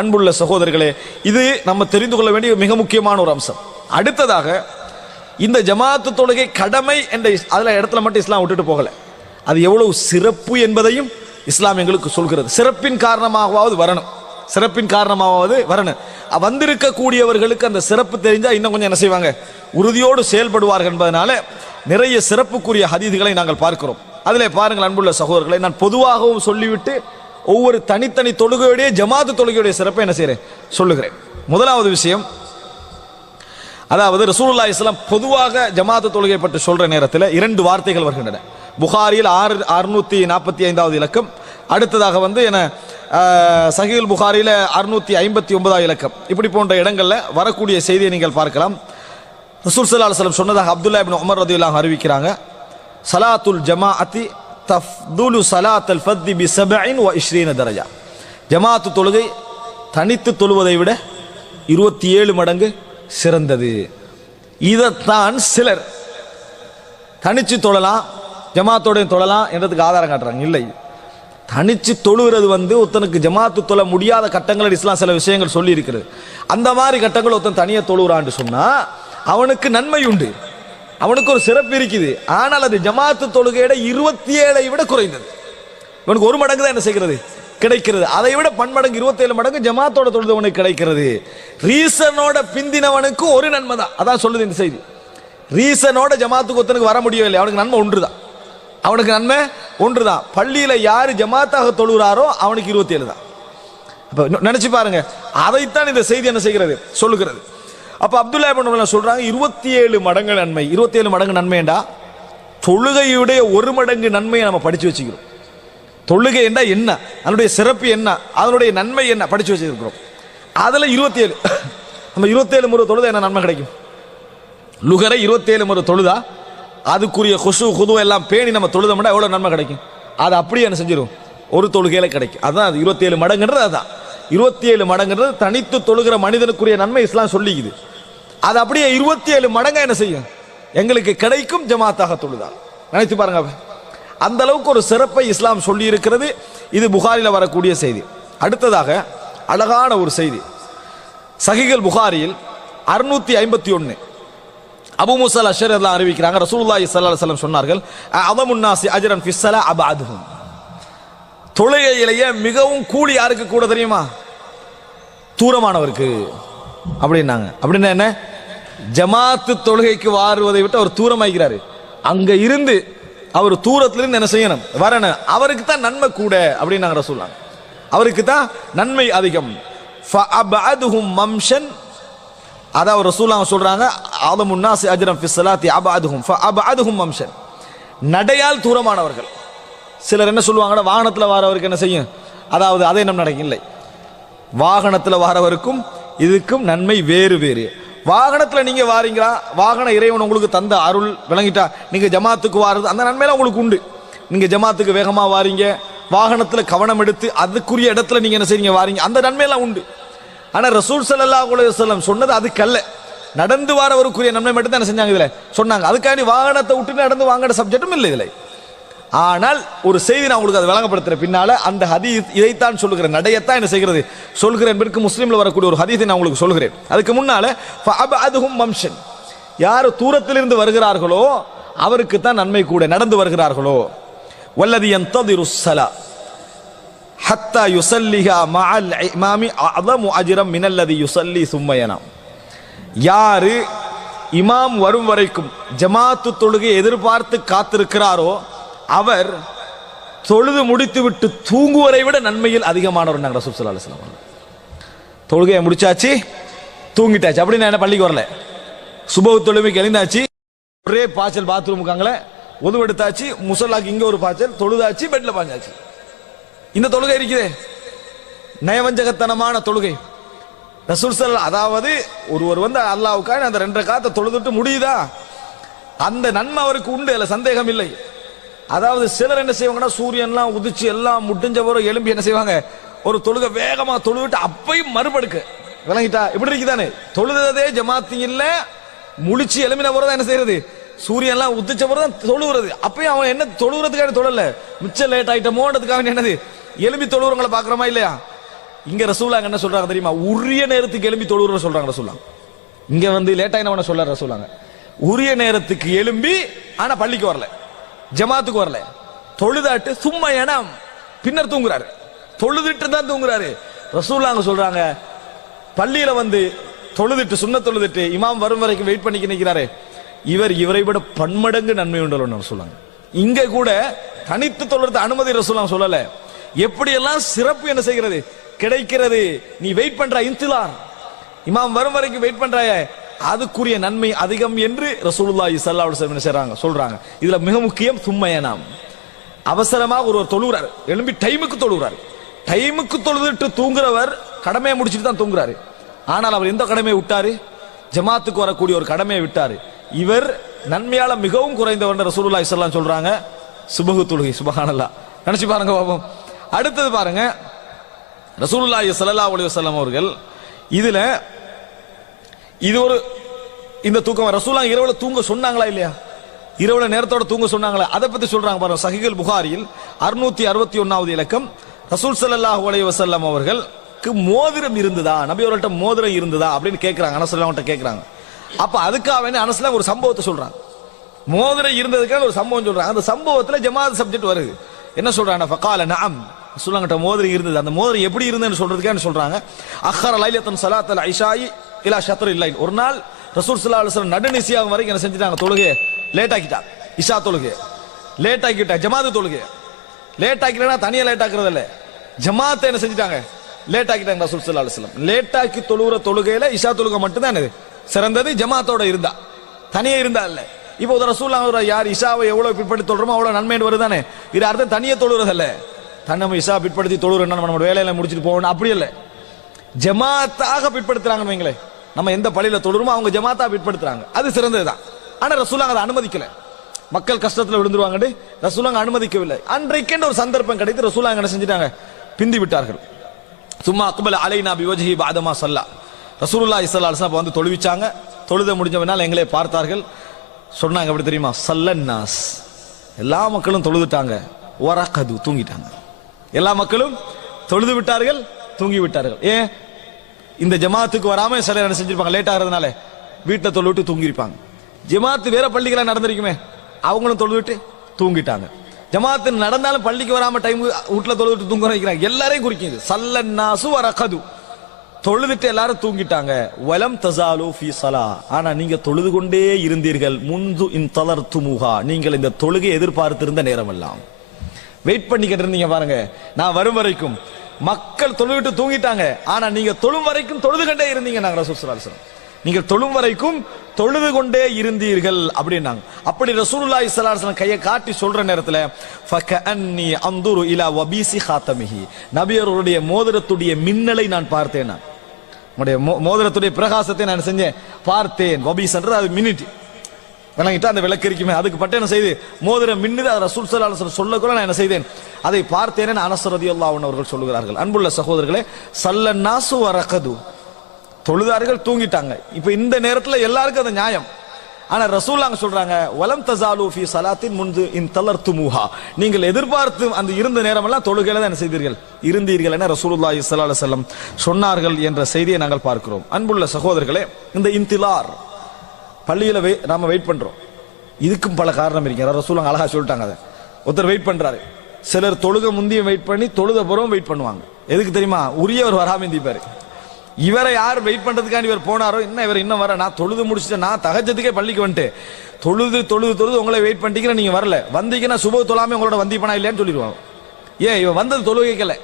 அன்புள்ள சகோதரர்களே, இது நம்ம தெரிந்து கொள்ள வேண்டிய மிக முக்கியமான ஒரு அம்சம். அடுத்ததாக, இந்த ஜமாத்து தொழுகை கடமை என்ற அதுல இடத்துல மட்டும் இஸ்லாம் விட்டுட்டு போகல. அது எவ்வளவு சிறப்பு என்பதையும் இஸ்லாம் எங்களுக்கு சொல்கிறது. சிறப்பின் காரணமாகவாவது வரணும், சிறப்பின் காரணமாவது வரணும். வந்திருக்கக்கூடியவர்களுக்கு அந்த சிறப்பு தெரிஞ்சா இன்னும் கொஞ்சம் என்ன செய்வாங்க, உறுதியோடு செயல்படுவார்கள் என்பதனால நிறைய சிறப்புக்குரிய ஹதீதுகளை நாங்கள் பார்க்கிறோம். அதிலே பாருங்கள் அன்புள்ள சகோதரர்களை, நான் பொதுவாகவும் சொல்லிவிட்டு ஒவ்வொரு தனித்தனி தொழுகையுடைய ஜமாத்து தொழுகையுடைய சிறப்பை என்ன செய்கிறேன் சொல்லுகிறேன். முதலாவது விஷயம், அதாவது ரசூலுல்லாஹி ஸல்லல்லாஹு அலைஹி வஸல்லம் பொதுவாக ஜமாத்து தொழுகை பற்றி சொல்ற நேரத்தில் 2 வார்த்தைகள் வருகின்றன. புகாரியில் 645வது இலக்கம், அடுத்ததாக என சஹீஹுல் புகாரியில் 659வது இலக்கம். இப்படி போன்ற இடங்களில் வரக்கூடிய செய்தியை நீங்கள் பார்க்கலாம். ரசூல் ஸல்லல்லாஹு அலைஹி வஸல்லம் சொன்னதாக அப்துல்லா இப்னு உமர் ரலியல்லாஹு அன்ஹு அறிவிக்கிறாங்க, ஸலாத்துல் ஜமாஅத்தி தஃதுலு ஸலாத்தல் ஃபர்தி பி 27 தரஜா. ஜமாத்து தொழுகை தனித்து தொழுவதை விட 27 மடங்கு சிறந்தது. இதைத்தான் சிலர் தனிச்சு தொழலாம், ஜமாத்தோட தொழலாம் என்றதுக்கு ஆதாரம் காட்டுறாங்க. இல்லை, தனிச்சு தொழுகிறது ஒருத்தனுக்கு ஜமாத்து தொழ முடியாத கட்டங்கள் இஸ்லாம் சில விஷயங்கள் சொல்லி இருக்கிறது. அந்த மாதிரி கட்டங்கள் ஒருத்தன் தனியா தொழுகிறான்னு சொன்னா அவனுக்கு நன்மை உண்டு, அவனுக்கு ஒரு சிறப்பு இருக்குது. ஆனால் அது ஜமாத்து தொழுகையோட 27 விட குறைந்தது. இவனுக்கு 1 மடங்கு தான் என்ன செய்கிறது கிடைக்கிறது. அதை விட பன்மடங்கு 27 மடங்கு ஜமாத்தோட தொழுதவனுக்கு கிடைக்கிறது. ரீசனோட பிந்தினவனுக்கு ஒரு நன்மை தான். அதான் சொல்லுது இந்த செய்தி. ரீசனோட ஜமாத்துக்கு ஒருத்தனுக்கு வர முடியவில்லை, அவனுக்கு நன்மை ஒன்றுதான், அவனுக்கு நன்மை ஒன்றுதான். பள்ளியில யாரு ஜமாத்தாக தொழுகிறாரோ அவனுக்கு 27 தான். அப்ப நினைச்சு பாருங்க, அதைத்தான் இந்த செய்தி என்ன செய்கிறது சொல்லுகிறது. அப்ப அப்துல்லா இப்னு உமர் சொல்றாங்க 27 மடங்கு நன்மை. 27 மடங்கு நன்மைண்டா தொழுகையுடைய 1 மடங்கு நன்மையை நம்ம படிச்சு வச்சுக்கிறோம். தொழுகை என்றா என்ன, அதனுடைய சிறப்பு என்ன, அதனுடைய நன்மை என்ன படிச்சு வச்சிருக்கிறோம். அதுல 27 நம்ம 27 முறை தொழுதா என்ன நன்மை கிடைக்கும்? லுகரை 27 முறை தொழுதா அதுக்குரிய குஷு குது எல்லாம் பேணி நம்ம தொழுதோம்னா எவ்வளவு நன்மை கிடைக்கும்? அது அப்படியே என்ன செஞ்சிடும், ஒரு தொழுகையில கிடைக்கும். அதான் 27 மடங்குன்றது. அதான் 27 மடங்குன்றது தனித்து தொழுகிற மனிதனுக்குரிய நன்மை இஸ்லாம் சொல்லிக்குது. அது அப்படியே 27 மடங்கா என்ன செய்யும் எங்களுக்கு கிடைக்கும் ஜமாத்தாக தொழுதா. நினைத்து பாருங்க, அந்த அளவுக்கு ஒரு சிறப்பை இஸ்லாம் சொல்லி இருக்கிறது. இது புகாரில வரக்கூடிய செய்தி. அடுத்ததாக அழகான ஒரு செய்தி, சஹீஹுல் புகாரியில் 651 அபூ மூஸா அல்-அஷ்அரி ரலியல்லாஹு அன்ஹு அறிவிக்கிறாங்க, ரசூலுல்லாஹி ஸல்லல்லாஹு அலைஹி வஸல்லம் சொன்னார்கள், அஸமுன் நாஸி அஜ்ரன் ஃபிஸ் ஸலா அபஅதுஹும். தொழுகையிலேயே மிகவும் கூலி யாருக்கு கூட தெரியுமா? தூரமானவருக்கு அப்படின்னாங்க. அப்படின்னா என்ன? ஜமாத்து தொழுகைக்கு வாருவதை விட்டு அவர் தூரமாகிறாரு. அங்க இருந்து அவர் தூரத்திலிருந்து என்ன செய்யணும், வரணும். அவருக்கு தான் நன்மை கூட அப்படின்னாங்க ரசூலுல்லாஹ். அவருக்கு தான் நன்மை அதிகம். ஃபஅபஅதுஹும் மம்ஷன், அதாவது ரசூலுல்லாஹ் சொல்றாங்க, அஸமுன் நாஸி அஜ்ரன் ஃபிஸ் ஸலாத்தி அபஅதுஹும் ஃபஅபஅதுஹும் மம்ஷன். நடையால் தூரமானவர்கள். சிலர் என்ன சொல்லுவாங்கன்னா, வாகனத்தில் வாரவருக்கு என்ன செய்யும், அதாவது அதே நம்ம நடக்கும். இல்லை, வாகனத்தில் வாரவருக்கும் இதுக்கும் நன்மை வேறு வேறு. வாகனத்தில் நீங்க வாரீங்களா, வாகன இறைவன் உங்களுக்கு தந்த அருள் விளங்கிட்டா நீங்க ஜமாத்துக்கு வாரது அந்த நன்மையெல்லாம் உங்களுக்கு உண்டு. நீங்க ஜமாத்துக்கு வேகமா வாரீங்க, வாகனத்தில் கவனம் எடுத்து அதுக்குரிய இடத்துல நீங்க என்ன செய்றீங்க வாரீங்க, அந்த நன்மையெல்லாம் உண்டு. ஆனா ரசூல் ஸல்லல்லாஹு அலைஹி வஸல்லம் சொன்னது அதுக்கல்ல, நடந்து வாரவருக்குரிய நன்மை மட்டும் தான் என்ன செஞ்சாங்க இதுல சொன்னாங்க. அதுக்காண்டி வாகனத்தை விட்டு நடந்து வாங்குற சப்ஜெக்டும் இல்லை இதுல. ஆனால் ஒரு செய்தி நான் உங்களுக்கு அதை விளங்கப்படுத்துற பின்னால அந்த ஹதீஸ் இதைத்தான் சொல்லுகிறேன், நடையத்தான் என்ன செய்கிறது சொல்கிறேன் என்பதற்கு முஸ்லீம்ல வரக்கூடிய ஒரு ஹதீஸை நான் உங்களுக்கு சொல்கிறேன். அதுக்கு முன்னால ஃபஅபஅதுஹும் மம்ஷன், யார் தூரத்திலிருந்து வருகிறார்களோ அவருக்கு தான் நன்மை கூட, நடந்து வருகிறார்களோ. வல்லதி யன்ததிருஸ் ஸலா ஹத்தா யுஸல்லிஹா மஅல் இமாமி அஸமு அஜ்ரம் மினல்லதி யுஸல்லி ஸும்ம யனாம். யாரு இமாம் வரும் வரைக்கும் ஜமாத்து தொழுகை எதிர்பார்த்து காத்திருக்கிறாரோ அவர் தொழுது முடித்து விட்டு தூங்குவதை விட நன்மையில் அதிகமானவர். நாங்கள் ரசூல் ஸல்லல்லாஹு அலைஹி வஸல்லம் தொழுகையை முடிச்சாச்சு தூங்கிட்டாச்சு அப்படின்னு என்ன பள்ளிக்கு வரல, சுபஹ் தொழுகைக்கு எழுந்தாச்சு, ஒரே பாய்ச்சல் பாத்ரூமுக்காங்களே உதவு எடுத்தாச்சு, முசல்லாக்கு இங்க ஒரு பாய்ச்சல், தொழுதாச்சு, பெட்ல பாஞ்சாச்சு. இந்த தொழுகை இருக்குதே நயவஞ்சகத்தனமான தொழுகை. ரசூல் ஸல்லல்லாஹு, அதாவது ஒருவர் அல்லாஹ்வுக்காக அந்த 2 ரக்காத்தை தொழுதுட்டு முடியுதா, அந்த நன்மை அவருக்கு உண்டு, அதுல சந்தேகம் இல்லை. அதாவது சிலர் என்ன செய்வாங்கன்னா, சூரியன்லாம் உதிச்சு எல்லாம் முடிஞ்ச போற எலும்பி என்ன செய்வாங்க, ஒரு தொழுகை வேகமா தொழுவிட்டு அப்பையும் மறுபடுக்க விளங்கிட்டா. இப்படி இருக்குதானே, தொழுதே ஜமாத்தி இல்ல, முழிச்சு எலும்பின போறதா என்ன செய்யறது, சூரியன்லாம் உதிச்ச போறதான் தொழுவுறது. அப்பயும் அவன் என்ன தொழுவுறதுக்காக தொழல, மிச்சம் லேட் ஆயிட்டமோன்றதுக்காக என்னது எலும்பி தொழுவுறவங்களை பாக்குறோமா இல்லையா? இங்க ரசூலுல்லாஹ் என்ன சொல்றாங்க தெரியுமா? உரிய நேரத்துக்கு எழும்பி தொழுவுற சொல்றாங்க ரசூலுல்லாஹ். இங்க வந்து லேட்டா என்ன பண்ண சொல்றாரு ரசூலுல்லாஹ்? உரிய நேரத்துக்கு எழும்பி, ஆனா பள்ளிக்கு வரல, ஜமாத்துக்கு வரல, தொழுதாட்டு சும்மா எனம் பின்னர் தூங்குறாரு, தொழுதுட்டு தான் தூங்குறாரு. ரசூலுல்லாஹ் சொல்றாங்க, பள்ளியில வந்து தொழுதுட்டு சுன்ன தொழுதுட்டு இமாம் வரும் வரைக்கும் வெயிட் பண்ணி நிற்கிறாரு, இவரை விட பன்மடங்கு நன்மை உண்டு சொல்லுவாங்க. இங்க கூட தனித்து தொழுறது அனுமதி ரசூலுல்லாஹ் சொல்லல. எப்படி எல்லாம் சிறப்பு என்ன செய்கிறது கிடைக்கிறது, நீ வெயிட் பண்ற இன்திலார், இமாம் வரும் வரைக்கும் வெயிட் பண்றாய, அதுக்குரிய நன்மை அதிகம் என்று ரசூலுல்லாஹி ஸல்லல்லாஹு அலைஹி வஸல்லம் சொல்றாங்க. இதுல மிக முக்கியம் சும்மயனாம், அவசரமாக ஒருவர் தொழுகிறார், எழும்பி டைமுக்கு தொழுகிறார். டைமுக்கு தொழுதுட்டு தூங்குறவர் கடமையை முடிச்சுட்டு தான் தூங்குறாரு. ஆனால் அவர் எந்த கடமையை விட்டாரு? ஜமாத்துக்கு வரக்கூடிய ஒரு கடமையை விட்டாரு. இவர் நன்மையால மிகவும் குறைந்தவர் ரசூலுல்லாஹி ஸல்லல்லாஹு அலைஹி வஸல்லம் சொல்றாங்க. சுபஹு தொழுகை, சுப்ஹானல்லாஹ், நினைச்சு பாருங்க பாப்போம். அடுத்தது பாருங்க, ரசூலுல்லாஹி ஸல்லல்லாஹு அலைஹி வஸல்லம் அவர்கள் இதுல இது ஒரு இந்த தூக்கம் ரசூலுல்லாஹ் இரவுல தூங்க சொன்னாங்களா இல்லையா? இரவுல நேரத்தோட தூங்க சொன்னாங்களா? அதை பத்தி சொல்றாங்க பாருங்க. சஹீஹுல் புகாரியில் 661வது இலக்கம், ரசூல் ஸல்லல்லாஹு அலைஹி வஸல்லம் அவர்களுக்கு மோதிரம் இருந்ததா, நபி அவர்கள்ட்ட மோதிரம் இருந்ததா அப்படின்னு கேட்கிறாங்க. அனஸ் ரலியல்லாஹு அன்ஹு கேட்கிறாங்க. அப்ப அதுக்காக வேண்டி அனஸ் ஒரு சம்பவத்தை சொல்றாங்க. மோதிரம் இருந்ததுக்காக ஒரு சம்பவம் சொல்றாங்க. அந்த சம்பவத்துல ஜமாத் சப்ஜெக்ட் வருது. என்ன சொல்றாங்க? ஃபகால நஅம், ரசூலுல்லாஹ்ட்ட மோதிரம் இருந்தது. அந்த மோதிரம் எப்படி இருந்ததுன்னு சொல்றதுக்காக சொல்றாங்க. அஹ்ஹர லைலத்தன் ஸலாத்தல் இஷாஇ இலா ஷத்ரில் லைல், ஒரு நாள் ரசூல் ஸல்லல்லாஹு அலைஹி வஸல்லம் நடுநிசியாகும் வரைக்கும் என்ன செஞ்சிட்டாங்க? தொழுகை லேட் ஆக்கிட்டாங்க. இஷா தொழுகை லேட் ஆக்கிட்டாங்க. ஜமாத் தொழுகை லேட் ஆக்கிட்டா தனியா லேட் ஆக்குறது இல்ல, ஜமாத் என்ன செஞ்சிட்டாங்க? லேட் ஆக்கிட்டாங்க. ரசூல் ஸல்லல்லாஹு அலைஹி வஸல்லம் லேட் ஆக்கி தொழுகிற தொழுகையில இஷா தொழுகை மட்டும் தான் சிறந்தது, ஜமாத்தோட இருந்தா, தனியா இருந்தா இல்ல. இப்போ ரசூலுல்லாஹ் யார் இஷாவை எவ்வளவு பிற்படுத்தி தொழுறோமோ அவ்வளவு நன்மை வருதானே. இது அர்த்தம் தனியா தொழுறது இல்ல, நம்ம இஷா பிற்படுத்தி தொழுறோம் நம்ம வேலையில முடிச்சுட்டு போகணும் அப்படி இல்ல, ஜமாத்தாக பிற்படுத்துறாங்கன்னு வைங்களேன். நம்ம எந்த பள்ளியில தொழுறோமோ அவங்க ஜமாத்தா பிற்படுத்துறாங்க, அது சிறந்ததுதான். ஆனா ரசூலுல்லாஹ் அதை அனுமதிக்கல. மக்கள் கஷ்டத்துல விழுந்துருவாங்க, ரசூலுல்லாஹ் அனுமதிக்கவில்லை. அன்றைக்கென்று ஒரு சந்தர்ப்பம் கிடைத்து ரசூலுல்லாஹ் என்ன செஞ்சிட்டாங்க? பிந்தி விட்டார்கள். சும்மா அக்பல அலைனா பிவஜ்ஹி பஅதமா ஸல்லா, ரசூலுல்லாஹி ஸல்லல்லாஹு அலைஹி வஸல்லம் வந்து தொழுவிச்சாங்க. தொழுத முடிஞ்சவனால எங்களை பார்த்தார்கள், சொன்னாங்க எப்படி தெரியுமா? சல்லன்னாஸ், எல்லா மக்களும் தொழுதுட்டாங்க, வரகது தூங்கிட்டாங்க. எல்லா மக்களும் தொழுது விட்டார்கள், தூங்கி விட்டார்கள். ஏன்? இந்த ஜமாத்துக்கு வராம சிலர் என்ன செஞ்சிருப்பாங்க? லேட் ஆகிறதுனால வீட்டில் தொழுவிட்டு தூங்கிருப்பாங்க. ஜமாத்து வேற பள்ளிகளா நடந்திருக்குமே, அவங்களும் தொழுவிட்டு தூங்கிட்டாங்க. ஜமாத்து நடந்தாலும் பள்ளிக்கு வராம டைம் வீட்டுல தொழுவிட்டு தூங்க வைக்கிறாங்க. எல்லாரையும் குறிக்குது. சல்லன்னாசு வரகது, தொழுதுட்டு எல்லாரும் தூங்கிட்டாங்க. வலம் தஸாலு ஃபீ ஸலா, ஆனா நீங்க தொழுது கொண்டே இருந்தீர்கள். முன்து இன் தலர்துமுஹா, நீங்கள் இந்த தொழுகை எதிர்பார்த்திருந்த நேரம் எல்லாம் வெயிட் பண்ணிக்கிட்டு இருந்தீங்க பாருங்க. நான் வரும் வரைக்கும் மக்கள் தொழுவிட்டு தூங்கிட்டாங்க, ஆனா நீங்க தொழும் வரைக்கும் தொழுது கொண்டே இருந்தீங்க. நாங்க ரசூல் ஸல்லல்லாஹு அலைஹி வஸல்லம் நீங்கள் தொழும் வரைக்கும் தொழுது கொண்டே இருந்தீர்கள் அப்படின்னாங்க. அப்படி ரசூலுல்லாஹி ஸல்லல்லாஹு அலைஹி வஸல்லம் கையை காட்டி சொல்ற நேரத்துல ஃபகஅன்னி அன்துரு இலா வபீசி ஹாதமிஹி, நபி அவர்களுடைய மோதிரத்துடைய மின்னலை நான் பார்த்தேன். உங்களுடைய மோதிரத்துடைய பிரகாசத்தை நான் செஞ்சேன், பார்த்தேன். வபீஸ்ன்றது அது மின்னிட்டு விளங்கிட்டா அந்த விளக்கு இருக்குமே, அதுக்கு பட்டு என்ன செய்து மோதிரம் மின்னுது. அது ரசூல் ஸல்லல்லாஹு அலைஹி வஸல்லம் சொல்லக்கூட நான் என்ன செய்தேன்? அதை பார்த்தேன். அனஸ் ரலியல்லாஹு அன்ஹு அவர்கள் சொல்லுகிறார்கள். அன்புள்ள சகோதரர்களே, சல்லன்னாசு வரகது, தொழுதார்கள் தூங்கிட்டாங்க. இப்ப இந்த நேரத்தில் எல்லாருக்கும் அது நியாயம். ஆனா ரசூலுல்லாஹ் சொல்றாங்க, வலம் தஸாலு ஃபீ ஸலாத்தின் முன்து இன் தலர்துமுஹா, நீங்கள் எதிர்பார்த்து அந்த இருந்த நேரம் எல்லாம் தொழுகையில தான் என்ன செய்தீர்கள்? இருந்தீர்கள் என ரசூலுல்லாஹி ஸல்லல்லாஹு அலைஹி வஸல்லம் சொன்னார்கள் என்ற செய்தியை நாங்கள் பார்க்கிறோம். அன்புள்ள சகோதரர்களே, இந்த இன்திலார் பள்ளியில நாம வெயிட் பண்றோம், இதுக்கும் பல காரணம் இருக்கு. ரசூலுல்லாஹ் அழகா சொல்லிட்டாங்க. அதை ஒருத்தர் வெயிட் பண்றாரு, சிலர் தொழுக முந்தியும் வெயிட் பண்ணி தொழுத புறம் வெயிட் பண்ணுவாங்க. எதுக்கு தெரியுமா? உரியவர் வராம இருந்திப்பாரு. இவரை யார் வெயிட் பண்றதுக்காண்டி இவர் போனாரோ, என்ன இவர் இன்னும் வர, நான் தொழுது முடிச்சுட்டு நான் தஹஜ்ஜுதுக்கே பள்ளிக்கு வந்துட்டு தொழுது தொழுது தொழுது உங்களை வெயிட் பண்ணிட்டீங்க, நீங்க வரல, வந்தீங்கன்னா சுப தொழாம உங்களோட வந்திப்பனா இல்லையான்னு சொல்லிடுவாங்க. ஏன்? இவன் வந்தது தொழுகைக்கல்ல,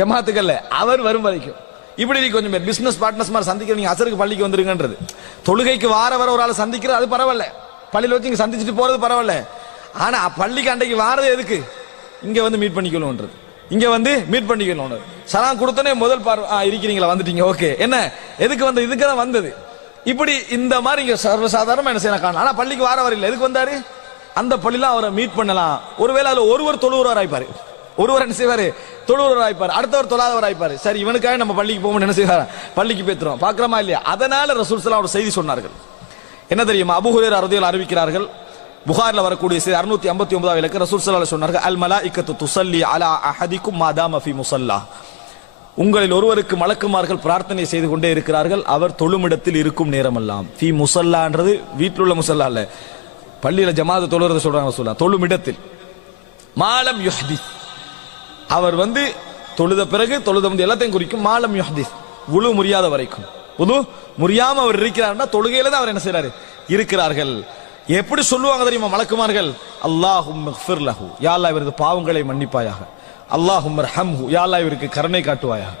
ஜமாத்துக்கல்ல, அவர் வரும் வரைக்கும். இப்படி கொஞ்சம் பேர் பிசினஸ் பார்ட்னர்ஸ் மாதிரி சந்திக்கிற, நீங்க அசருக்கு பள்ளிக்கு வந்துருங்கன்றது. தொழுகைக்கு வர ஒரு ஆள் சந்திக்கிறது அது பரவாயில்ல, பள்ளியில் வச்சு இங்க சந்திச்சுட்டு போறது பரவாயில்ல. ஆனா பள்ளிக்கு அன்றைக்கு வாரது எதுக்கு? இங்க வந்து மீட் பண்ணிக்கணும்ன்றது, இங்க வந்து மீட் பண்ணிக்கணும். சலாம் கொடுத்தனே முதல் இருக்கிறீங்களா, வந்துட்டீங்க, ஓகே, என்ன எதுக்கு வந்து? இதுக்கு தான் வந்தது. இப்படி இந்த மாதிரி இங்க சர்வசாதாரணமா என்ன செய்யலாம் காணலாம். ஆனா பள்ளிக்கு வார இல்லை, எதுக்கு வந்தாரு? அந்த பள்ளியில அவரை மீட் பண்ணலாம். ஒருவேளை அதுல ஒருவர் தொழுவுறவர் ஆயிப்பாரு, ஒருவர் என்ன செய்வாரு? தொழுவுறவர் ஆயிப்பாரு, அடுத்தவர் தொழாதவர் ஆயிப்பாரு. சரி, இவனுக்காக நம்ம பள்ளிக்கு போகணும், என்ன செய்வாரா? பள்ளிக்கு பேத்துறோம், பாக்குறோமா இல்லையா? அதனால ரசூல் ஸல்லல்லாஹு அலைஹி வஸல்லம் ஒரு செய்தி சொன்னார்கள். என்ன தெரியுமா? அபூ ஹுரைரா ரலியல்லாஹு அறிவிக்கிறார்கள், புகாரில் வரக்கூடிய 659 ரசூல் ஸல்லல்லாஹு அலைஹி வஸல்லம் சொன்னார்கள், அல் மலாயிகத்து துஸல்லி அலா அஹதிக்கும் மா தாம ஃபீ முஸல்லா, உங்களில் ஒருவருக்கு மலக்குமார்கள் பிரார்த்தனை செய்து கொண்டே இருக்கிறார்கள், அவர் தொழுமிடத்தில் இருக்கும் நேரமெல்லாம். ஃபி முசல்லான்றது வீட்டில் உள்ள முசல்லா இல்ல, பள்ளியில ஜமாத் தொழுறத சொல்றாங்க, சொல்லலாம் தொழுமிடத்தில். மாலம் யுஹ்திஸ், அவர் தொழுத பிறகு தொழுத எல்லாத்தையும் குறிக்கும். மாலம் யுஹ்திஸ், உளு முறியாத வரைக்கும். உது முறியாம அவர் இருக்கிறார்னா தொழுகையில தான் அவர் என்ன செய்யறாரு, இருக்கிறார்கள். எப்படி சொல்லுவாங்க தெரியுமா மலக்குமார்கள்? அல்லாஹும்ம ஃபிர் லஹு, யா அல்லாஹ் இவரது பாவங்களை மன்னிப்பாயாக. அல்லாஹும்ம ரஹம்ஹு, யா அல்லாஹ் இவருக்கு கருணை காட்டுவாயாக.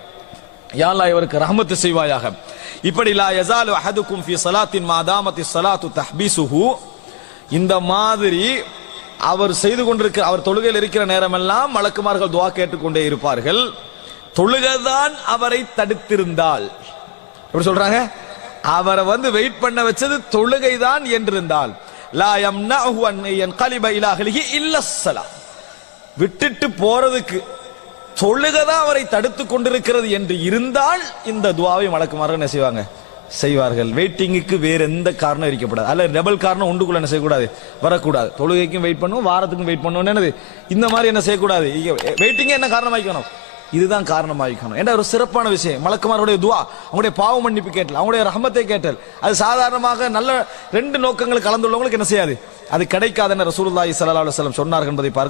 யா அல்லாஹ் இவருக்கு ரஹ்மத் செய்வாயாக. இப்படி லா யஸாலு அஹதுக்கும் ஃபீ ஸலாத்தின் மா தாமத்தி ஸலாத்து தஹ்பீசுஹு, இந்த மாதிரி அவர் செய்து கொண்டிருக்கிற, அவர் தொழுகையில் இருக்கிற நேரமெல்லாம் மலக்குமார்கள் துஆ கேட்டுக்கொண்டே இருப்பார்கள். தொழுகைதான் அவரை தடுத்திருந்தால், எப்படி சொல்றாங்க, அவரை வெயிட் பண்ண வச்சது தொழுகைதான் என்றிருந்தால், லா யம்னஹு அன் யன்கலிப இலா அஹ்லிஹி இல்லா ஸலா, விட்டுட்டு போறதுக்கு தொழுகைதான் அவரை தடுத்து கொண்டிருக்கிறது என்று இருந்தால் இந்த துஆவை மலக்குமார்கள் என்ன செய்வாங்க, செய்வார்கள். வெயிட்டிங்குக்கு வேற எந்த காரணம் இருக்கப்படாது, அல்ல டபுள் காரணம் உண்டுக்குள்ள என்ன செய்யக்கூடாது, வரக்கூடாது. தொழுகைக்கும் வெயிட் பண்ணுவோம், வாரத்துக்கும் வெயிட் பண்ணுவோம், என்னது இந்த மாதிரி என்ன செய்யக்கூடாது. வெயிட்டிங் என்ன காரணமாக்கணும், இதுதான் காரணமாக்கணும். என்ற ஒரு சிறப்பான விஷயம். மலக்குமாருடைய துஆ, அவங்களுடைய பாவ மன்னிப்பு கேட்டல், அவங்களுடைய ரஹமத்தை கேட்டல், அது சாதாரணமாக நல்ல ரெண்டு நோக்கங்கள் கலந்துள்ளவங்களுக்கு என்ன செய்யாது, அது கிடைக்காதுன்னு ரசூலுல்லாஹி ஸல்லல்லாஹு அலைஹி வஸல்லம் சொன்னார்கள் என்பதை பார்க்க